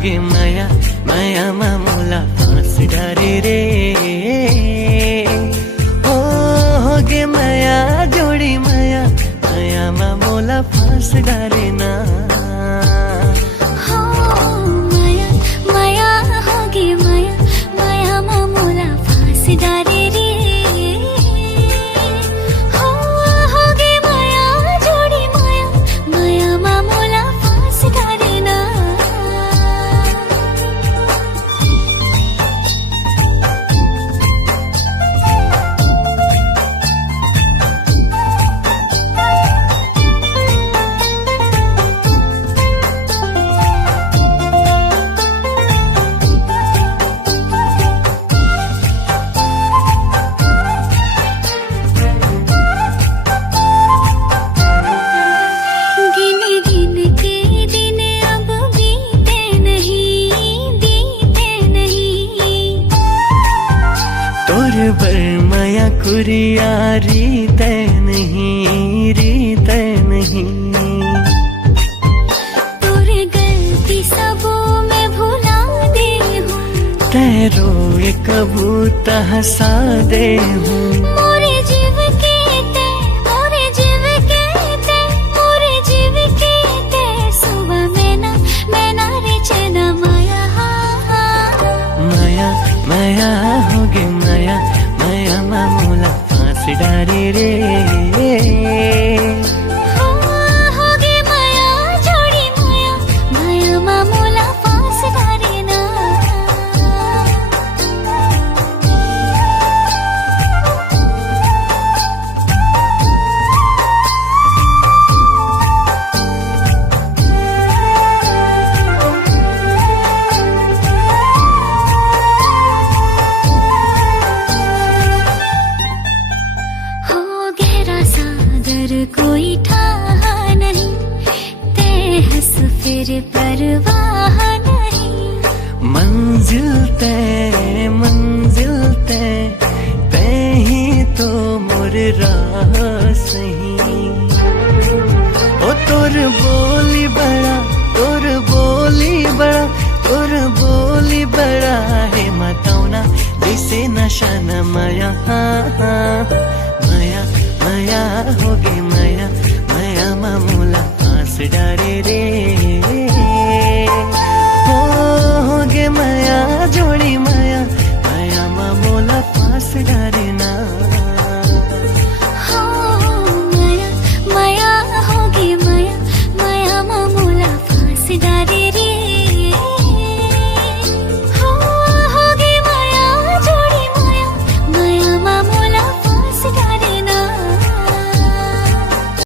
होगे माया माया मामूला फांस डारे रे। ओ होगे माया जोड़ी माया माया मामूला फांस डारे ना। हो माया माया होगे माया माया मामूला फांस डारे रे। हो होगे माया जोड़ी माया माया मामूला फांस डारे ना। तोर बर माया कुरिया रीत नहीं तोर गलती सबो मैं भुला दे हूँ। तेरो एक कबूत हंसा दे हूँ। मोरे जीव के ते मोरे जीव के ते मोरे जीव के ते सुबह मैं ना रे चना माया माया माया होगे माया माया मामूला फांस डारे रे। हो होगे माया जोड़ी माया माया मामूला फांस डारे ना। सागर कोई ठाहा नहीं ते हंस फिर परवाह नहीं। मंजिल ते ही तो मोर राह सही। ओ तोर बोली बड़ा है मतौना जैसे नशा न माया माया माया होगे माया